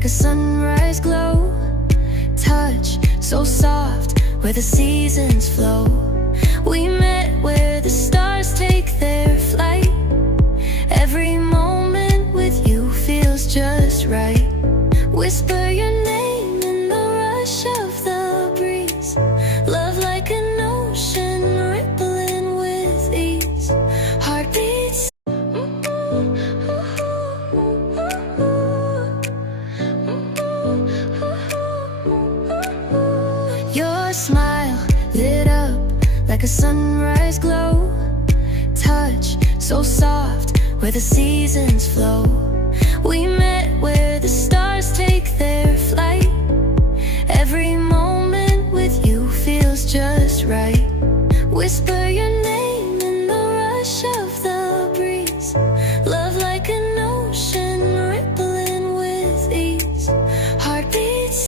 like a sunrise glow. Touch so soft, where the seasons flow. We met where the stars take their flight. Every moment with you feels just right. Whisper your name in the rush of the breeze. Love like an ocean rippling with ease. Heartbeats. Your smile lit up like a sunrise glow. Touch so soft, where the seasons flow. We met where the stars take their flight. Every moment with you feels just right. Whisper your name